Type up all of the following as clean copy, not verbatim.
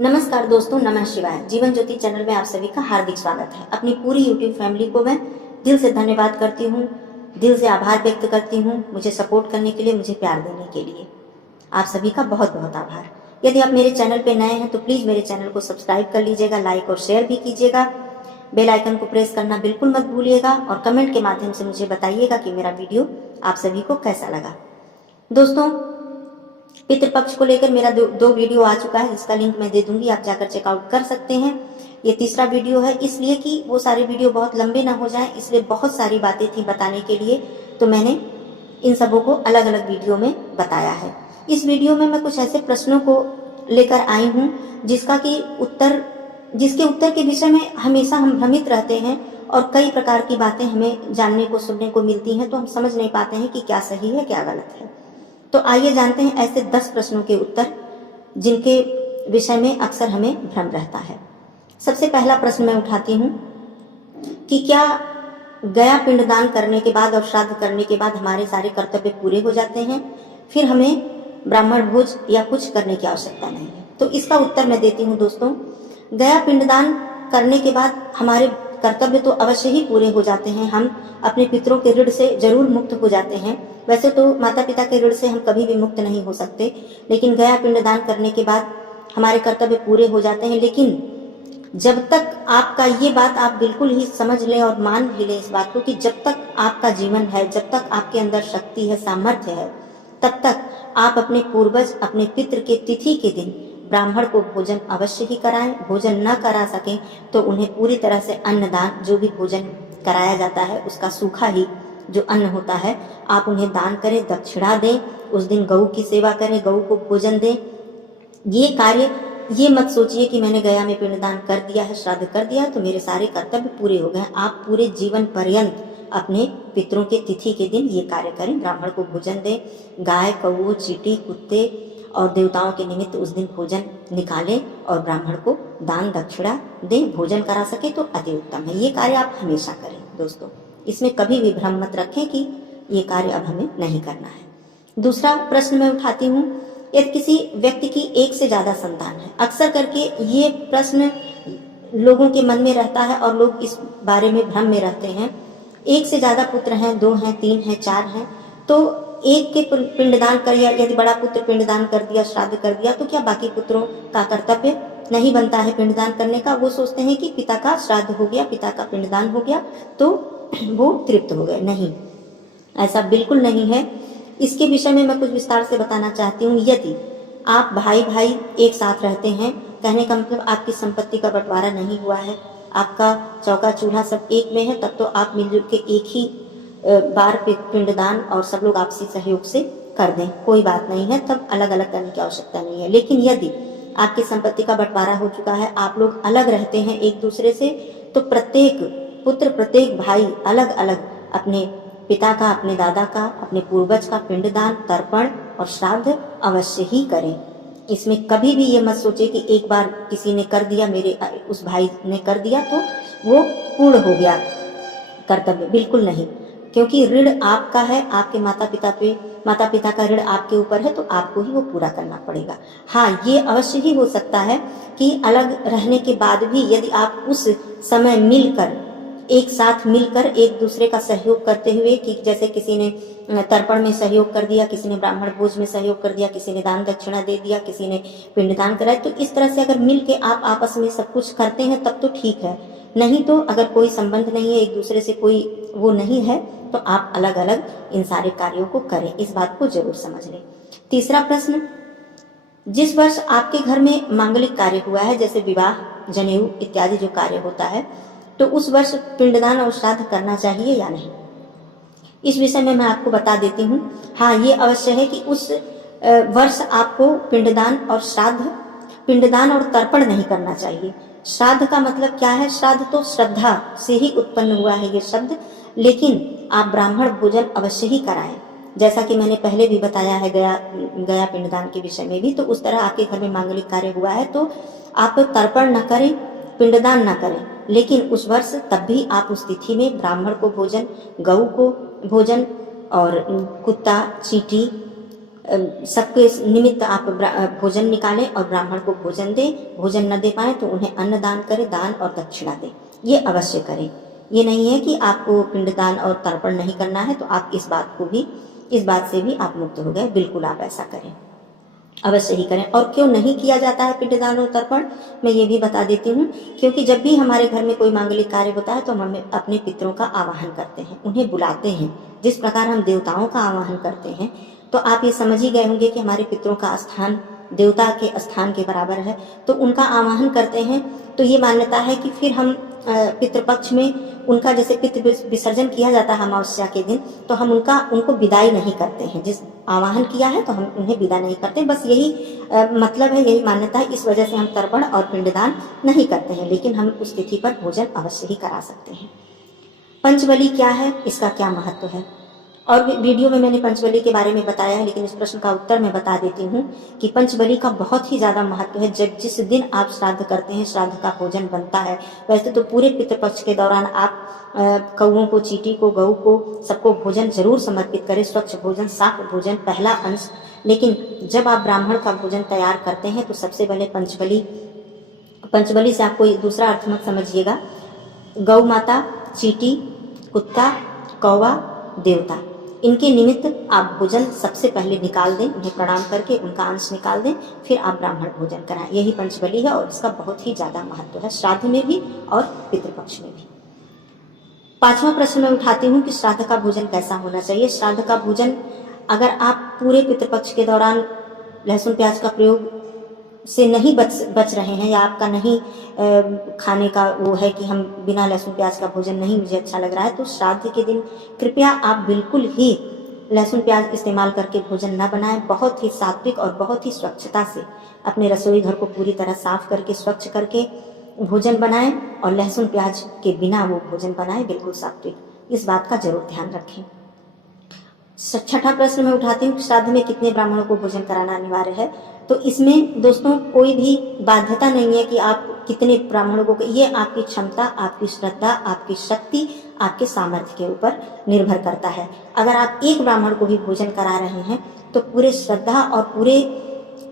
नमस्कार दोस्तों, नमः शिवाय। जीवन ज्योति चैनल में आप सभी का हार्दिक स्वागत है। अपनी पूरी यूट्यूब फैमिली को मैं दिल से धन्यवाद करती हूँ, दिल से आभार व्यक्त करती हूँ मुझे सपोर्ट करने के लिए, मुझे प्यार देने के लिए। आप सभी का बहुत बहुत आभार। यदि आप मेरे चैनल पे नए हैं तो प्लीज़ मेरे चैनल को सब्सक्राइब कर लीजिएगा, लाइक और शेयर भी कीजिएगा। बेल आइकन को प्रेस करना बिल्कुल मत भूलिएगा और कमेंट के माध्यम से मुझे बताइएगा कि मेरा वीडियो आप सभी को कैसा लगा। दोस्तों, पितृपक्ष को लेकर मेरा दो वीडियो आ चुका है, जिसका लिंक मैं दे दूंगी, आप जाकर चेकआउट कर सकते हैं। ये तीसरा वीडियो है, इसलिए कि वो सारे वीडियो बहुत लंबे ना हो जाएं, इसलिए बहुत सारी बातें थी बताने के लिए, तो मैंने इन सबों को अलग अलग वीडियो में बताया है। इस वीडियो में मैं कुछ ऐसे प्रश्नों को लेकर आई हूँ जिसके उत्तर के विषय में हमेशा हम भ्रमित रहते हैं और कई प्रकार की बातें हमें जानने को सुनने को मिलती हैं, तो हम समझ नहीं पाते हैं कि क्या सही है क्या गलत है। तो आइए जानते हैं ऐसे 10 प्रश्नों के उत्तर जिनके विषय में अक्सर हमें भ्रम रहता है। सबसे पहला प्रश्न मैं उठाती हूँ कि क्या गया पिंडदान करने के बाद और श्राद्ध करने के बाद हमारे सारे कर्तव्य पूरे हो जाते हैं, फिर हमें ब्राह्मण भोज या कुछ करने की आवश्यकता नहीं है? तो इसका उत्तर मैं देती हूँ दोस्तों, गया पिंडदान करने के बाद हमारे कर्तव्य तो अवश्य ही पूरे हो जाते हैं। हम अपने पितरों के ऋण से जरूर मुक्त हो जाते हैं। वैसे तो माता पिता के ऋण से हम कभी भी मुक्त नहीं हो सकते, लेकिन गया पिंडदान करने के बाद हमारे कर्तव्य पूरे हो जाते हैं। लेकिन जब तक आपका ये बात आप बिल्कुल ही समझ लें और मान भी लें इस बात को कि जब तक आपका जीवन है, जब तक आपके अंदर शक्ति है, सामर्थ्य है, तब तक आप अपने पूर्वज, अपने पितृ के तिथि के दिन ब्राह्मण को भोजन अवश्य ही कराएं। भोजन न करा सकें तो उन्हें पूरी तरह से अन्नदान, जो भी भोजन कराया जाता है उसका सूखा ही जो अन्न होता है, आप उन्हें दान करें, दक्षिणा दें। उस दिन गऊ की सेवा करें, गऊ को भोजन दें। ये मत सोचिए कि मैंने गया में पिंडदान कर दिया है, श्राद्ध कर दिया है तो मेरे सारे कर्तव्य पूरे हो गए। आप पूरे जीवन पर्यंत अपने पितरों के तिथि के दिन ये कार्य करें, ब्राह्मण को भोजन दें। गाय, कौओं, चींटी, कुत्ते और देवताओं के निमित्त उस दिन भोजन निकालें और ब्राह्मण को दान दक्षिणा दें। भोजन करा सके तो अति उत्तम है। ये कार्य आप हमेशा करें दोस्तों, इसमें कभी भी भ्रम मत रखें कि ये कार्य अब हमें नहीं करना है। दूसरा प्रश्न मैं उठाती हूँ, यदि किसी व्यक्ति की एक से ज्यादा संतान है, अक्सर करके ये प्रश्न लोगों के मन में रहता है और लोग इस बारे में भ्रम में रहते हैं। एक से ज्यादा पुत्र हैं, 2 हैं, 3 हैं, 4 हैं, तो एक के पिंडदान कर, या यदि बड़ा पुत्र पिंडदान कर दिया, श्राद्ध कर दिया, तो क्या बाकी पुत्रों का कर्तव्य नहीं बनता है पिंडदान करने का? वो सोचते हैं कि पिता का श्राद्ध हो गया, पिता का पिंडदान हो गया तो वो तृप्त हो गए। नहीं, ऐसा बिल्कुल नहीं है। इसके विषय में मैं कुछ विस्तार से बताना चाहती हूँ। यदि आप भाई भाई एक साथ रहते हैं, कहने का मतलब आपकी संपत्ति का बंटवारा नहीं हुआ है, आपका चौका चूल्हा सब एक में है, तब तो आप मिलजुल के एक ही बार पिंडदान और सब लोग आपसी सहयोग से कर दें, कोई बात नहीं है, तब अलग अलग करने की आवश्यकता नहीं है। लेकिन यदि आपकी संपत्ति का बंटवारा हो चुका है, आप लोग अलग रहते हैं एक दूसरे से, तो प्रत्येक पुत्र, प्रत्येक भाई अलग अलग अपने पिता का, अपने दादा का, अपने पूर्वज का पिंडदान, तर्पण और श्राद्ध अवश्य ही करें। इसमें कभी भी ये मत सोचे कि एक बार किसी ने कर दिया, मेरे उस भाई ने कर दिया तो वो पूर्ण हो गया कर्तव्य, बिल्कुल नहीं। क्योंकि ऋण आपका है, आपके माता पिता का ऋण आपके ऊपर है, तो आपको ही वो पूरा करना पड़ेगा। हाँ, ये अवश्य ही हो सकता है कि अलग रहने के बाद भी यदि आप उस समय मिलकर, एक साथ मिलकर एक दूसरे का सहयोग करते हुए, कि जैसे किसी ने तर्पण में सहयोग कर दिया, किसी ने ब्राह्मण भोज में सहयोग कर दिया, किसी ने दान दक्षिणा दे दिया, किसी ने पिंडदान कराया, तो इस तरह से अगर मिल के आप आपस में सब कुछ करते हैं तब तो ठीक है। नहीं तो अगर कोई संबंध नहीं है, एक दूसरे से कोई वो नहीं है, तो आप अलग अलग इन सारे कार्यों को करें। इस बात को जरूर समझ लें। तीसरा प्रश्न, जिस वर्ष आपके घर में मांगलिक कार्य हुआ है, जैसे विवाह, जनेऊ इत्यादि जो कार्य होता है, तो उस वर्ष पिंडदान और श्राद्ध करना चाहिए या नहीं? इस विषय में मैं आपको बता देती हूँ। हाँ, ये अवश्य है कि उस वर्ष आपको पिंडदान और श्राद्ध, पिंडदान और तर्पण नहीं करना चाहिए। श्राद्ध का मतलब क्या है? श्राद्ध तो श्रद्धा से ही उत्पन्न हुआ है ये शब्द, लेकिन आप ब्राह्मण भोजन अवश्य ही कराएं। जैसा कि मैंने पहले भी बताया है गया पिंडदान के विषय में भी, तो उस तरह आपके घर में मांगलिक कार्य हुआ है तो आप तर्पण न करें, पिंडदान न करें, लेकिन उस वर्ष तब भी आप उस तिथि में ब्राह्मण को भोजन, गऊ को भोजन और कुत्ता, चींटी सबके निमित्त आप भोजन निकालें और ब्राह्मण को भोजन दें। भोजन न दे पाए तो उन्हें अन्न दान करें, दान और दक्षिणा दें, ये अवश्य करें। ये नहीं है कि आपको पिंडदान और तर्पण नहीं करना है तो आप इस बात से भी आप मुक्त हो गए। बिल्कुल आप ऐसा करें, अवश्य ही करें। और क्यों नहीं किया जाता है पिंडदान और तर्पण, मैं ये भी बता देती हूँ। क्योंकि जब भी हमारे घर में कोई मांगलिक कार्य होता है तो हम अपने पितरों का आवाहन करते हैं, उन्हें बुलाते हैं। जिस प्रकार हम देवताओं का आवाहन करते हैं, तो आप ये समझ ही गए होंगे कि हमारे पितरों का स्थान देवता के स्थान के बराबर है। तो उनका आवाहन करते हैं, तो ये मान्यता है कि फिर हम पितृपक्ष में उनका जैसे पितृ विसर्जन किया जाता है अमावस्या के दिन, तो हम उनको विदाई नहीं करते हैं। जिस आवाहन किया है तो हम उन्हें विदा नहीं करते। बस यही मतलब है, यही मान्यता है। इस वजह से हम तर्पण और पिंडदान नहीं करते हैं, लेकिन हम उस तिथि पर भोजन अवश्य ही करा सकते हैं। पंचबलि क्या है, इसका क्या महत्व है, और वीडियो में मैंने पंचबलि के बारे में बताया है, लेकिन इस प्रश्न का उत्तर मैं बता देती हूँ कि पंचबलि का बहुत ही ज़्यादा महत्व है। जब जिस दिन आप श्राद्ध करते हैं, श्राद्ध का भोजन बनता है। वैसे तो पूरे पितृपक्ष के दौरान आप कौओं को, चींटी को, गऊ को, सबको भोजन जरूर समर्पित करें, स्वच्छ भोजन, साफ भोजन, पहला अंश। लेकिन जब आप ब्राह्मण का भोजन तैयार करते हैं तो सबसे पहले पंचबलि से आप कोई दूसरा अर्थ मत समझिएगा। गौ माता, चींटी, कुत्ता, कौवा, देवता, इनके निमित्त आप भोजन सबसे पहले निकाल दें, उन्हें प्रणाम करके उनका अंश निकाल दें, फिर आप ब्राह्मण भोजन कराएं। यही पंचबलि है और इसका बहुत ही ज़्यादा महत्व है, श्राद्ध में भी और पितृपक्ष में भी। पांचवा प्रश्न मैं उठाती हूँ कि श्राद्ध का भोजन कैसा होना चाहिए। श्राद्ध का भोजन, अगर आप पूरे पितृपक्ष के दौरान लहसुन प्याज का प्रयोग से नहीं बच रहे हैं, या आपका नहीं खाने का वो है कि हम बिना लहसुन प्याज का भोजन नहीं, मुझे अच्छा लग रहा है, तो श्राद्ध के दिन कृपया आप बिल्कुल ही लहसुन प्याज इस्तेमाल करके भोजन न बनाएं। बहुत ही सात्विक और बहुत ही स्वच्छता से अपने रसोई घर को पूरी तरह साफ करके, स्वच्छ करके भोजन बनाएं, और लहसुन प्याज के बिना वो भोजन बनाएं, बिल्कुल सात्विक। इस बात का जरूर ध्यान रखें। छठा प्रश्न मैं उठाती हूँ, श्राद्ध में कितने ब्राह्मणों को भोजन कराना अनिवार्य है। तो इसमें दोस्तों कोई भी बाध्यता नहीं है कि आप कितने ब्राह्मणों को, ये आपकी क्षमता, आपकी श्रद्धा, आपकी शक्ति, आपके सामर्थ्य के ऊपर निर्भर करता है। अगर आप एक ब्राह्मण को भी भोजन करा रहे हैं तो पूरे श्रद्धा और पूरे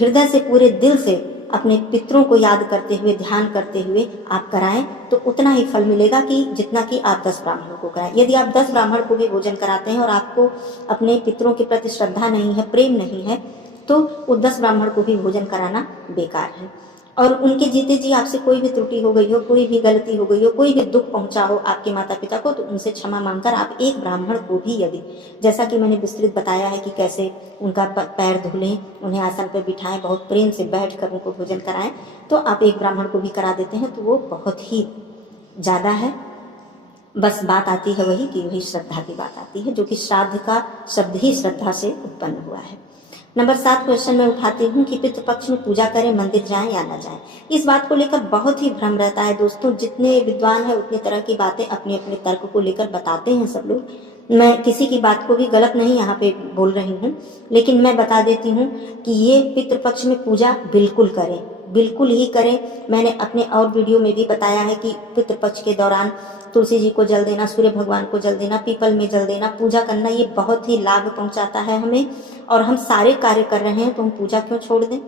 हृदय से, पूरे दिल से अपने पितरों को याद करते हुए, ध्यान करते हुए आप कराएं, तो उतना ही फल मिलेगा कि जितना कि आप 10 ब्राह्मणों को कराएं। यदि आप 10 ब्राह्मण को भी भोजन कराते हैं और आपको अपने पितरों के प्रति श्रद्धा नहीं है, प्रेम नहीं है, तो वो 10 ब्राह्मण को भी भोजन कराना बेकार है। और उनके जीते जी आपसे कोई भी त्रुटि हो गई हो, कोई भी गलती हो गई हो, कोई भी दुख पहुंचा हो आपके माता पिता को, तो उनसे क्षमा मांगकर आप एक ब्राह्मण को भी, यदि जैसा कि मैंने विस्तृत बताया है कि कैसे उनका पैर धुलें, उन्हें आसन पर बिठाएं, बहुत प्रेम से बैठकर उनको भोजन कराएं, तो आप एक ब्राह्मण को भी करा देते हैं तो वो बहुत ही ज़्यादा है। बस बात आती है वही श्रद्धा की बात आती है, जो कि श्राद्ध का शब्द ही श्रद्धा से उत्पन्न हुआ है। नंबर 7 क्वेश्चन मैं उठाती हूँ कि पितृपक्ष में पूजा करें, मंदिर जाएं या न जाएं। इस बात को लेकर बहुत ही भ्रम रहता है दोस्तों। जितने विद्वान है उतनी तरह की बातें अपने अपने तर्क को लेकर बताते हैं सब लोग। मैं किसी की बात को भी गलत नहीं यहाँ पे बोल रही हूँ, लेकिन मैं बता देती हूँ कि ये पितृपक्ष में पूजा बिल्कुल करें, बिल्कुल ही करें। मैंने अपने और वीडियो में भी बताया है कि पितृपक्ष के दौरान तुलसी जी को जल देना, सूर्य भगवान को जल देना, पीपल में जल देना, पूजा करना, ये बहुत ही लाभ पहुंचाता है हमें। और हम सारे कार्य कर रहे हैं तो हम पूजा क्यों छोड़ दें।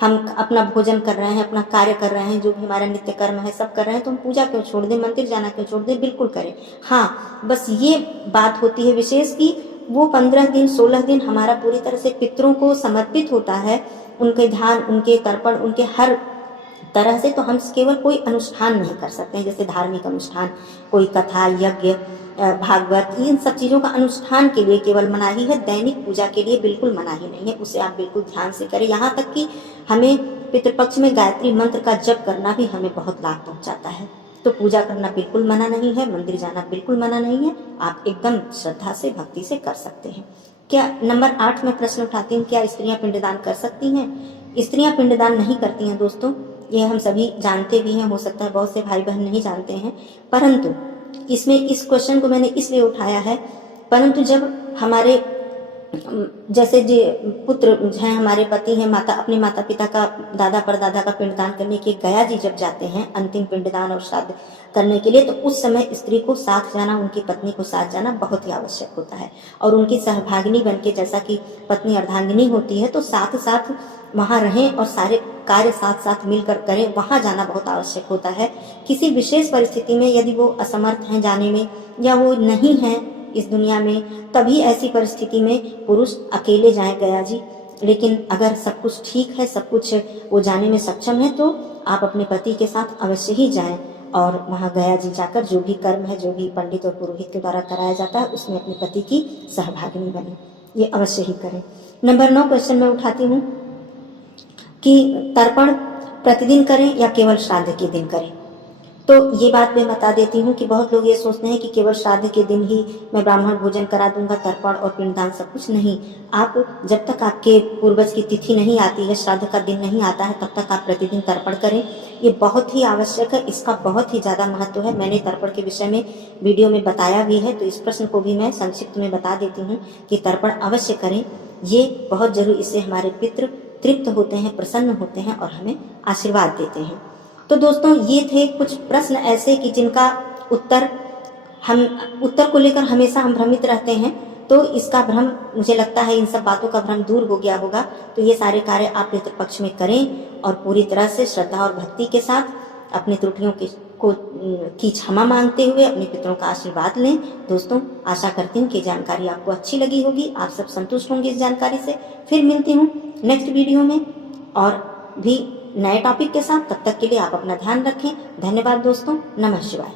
हम अपना भोजन कर रहे हैं, अपना कार्य कर रहे हैं, जो भी हमारा नित्य कर्म है सब कर रहे हैं, तो हम पूजा क्यों छोड़ दें, मंदिर जाना क्यों छोड़ दें। बिल्कुल करें। हाँ, बस ये बात होती है विशेष कि वो 15 दिन 16 दिन हमारा पूरी तरह से पितरों को समर्पित होता है, उनके ध्यान, उनके तर्पण, उनके हर तरह से। तो हम केवल कोई अनुष्ठान नहीं कर सकते हैं, जैसे धार्मिक अनुष्ठान, कोई कथा, यज्ञ, भागवत, इन सब चीज़ों का अनुष्ठान के लिए केवल मनाही है, दैनिक पूजा के लिए बिल्कुल मनाही नहीं है। उसे आप बिल्कुल ध्यान से करें। यहाँ तक कि हमें पितृपक्ष में गायत्री मंत्र का जप करना भी हमें बहुत लाभ पहुँचाता है। तो पूजा करना बिल्कुल मना नहीं है, मंदिर जाना बिल्कुल मना नहीं है, आप एकदम श्रद्धा से, भक्ति से कर सकते हैं। क्या नंबर 8 में प्रश्न उठाती हूँ, क्या स्त्रियाँ पिंडदान कर सकती हैं। स्त्रियाँ पिंडदान नहीं करती हैं दोस्तों, ये हम सभी जानते भी हैं, हो सकता है बहुत से भाई बहन नहीं जानते हैं, परंतु इसमें इस क्वेश्चन को मैंने इसलिए उठाया है, परंतु जब हमारे जैसे जी पुत्र हैं, हमारे पति हैं, माता अपने माता पिता का, दादा परदादा का पिंडदान करने के गया जी जब जाते हैं अंतिम पिंडदान और श्राद्ध करने के लिए, तो उस समय स्त्री को साथ जाना, उनकी पत्नी को साथ जाना बहुत ही आवश्यक होता है। और उनकी सहभागिनी बनके, जैसा कि पत्नी अर्धांगिनी होती है, तो साथ साथ वहाँ रहें और सारे कार्य साथ साथ मिलकर करें, वहाँ जाना बहुत आवश्यक होता है। किसी विशेष परिस्थिति में यदि वो असमर्थ हैं जाने में, या वो नहीं हैं इस दुनिया में, तभी ऐसी परिस्थिति में पुरुष अकेले जाए गया जी। लेकिन अगर सब कुछ ठीक है, सब कुछ वो जाने में सक्षम है, तो आप अपने पति के साथ अवश्य ही जाएं और वहाँ गया जी जाकर जो भी कर्म है, जो भी पंडित और पुरोहित के द्वारा कराया जाता है, उसमें अपने पति की सहभागिनी बने, ये अवश्य ही करें। नंबर 9 क्वेश्चन मैं उठाती हूँ कि तर्पण प्रतिदिन करें या केवल श्राद्ध के दिन करें। तो ये बात मैं बता देती हूँ कि बहुत लोग ये सोचते हैं कि केवल श्राद्ध के दिन ही मैं ब्राह्मण भोजन करा दूंगा, तर्पण और पिंडदान सब कुछ नहीं। आप जब तक आपके पूर्वज की तिथि नहीं आती है, श्राद्ध का दिन नहीं आता है, तब तक आप प्रतिदिन तर्पण करें। ये बहुत ही आवश्यक है, इसका बहुत ही ज़्यादा महत्व है। मैंने तर्पण के विषय में वीडियो में बताया भी है, तो इस प्रश्न को भी मैं संक्षिप्त में बता देती हूँ कि तर्पण अवश्य करें, ये बहुत जरूरी। इससे हमारे पितृ तृप्त होते हैं, प्रसन्न होते हैं और हमें आशीर्वाद देते हैं। तो दोस्तों, ये थे कुछ प्रश्न ऐसे कि जिनका उत्तर को लेकर हमेशा हम भ्रमित रहते हैं। तो इसका भ्रम, मुझे लगता है इन सब बातों का भ्रम दूर हो गया होगा। तो ये सारे कार्य आप पितृपक्ष में करें और पूरी तरह से श्रद्धा और भक्ति के साथ अपनी त्रुटियों की क्षमा मांगते हुए अपने पितरों का आशीर्वाद लें। दोस्तों, आशा करती हूँ कि जानकारी आपको अच्छी लगी होगी, आप सब संतुष्ट होंगे इस जानकारी से। फिर मिलती हूँ नेक्स्ट वीडियो में और भी नए टॉपिक के साथ। तब तक के लिए आप अपना ध्यान रखें। धन्यवाद दोस्तों। नमः शिवाय।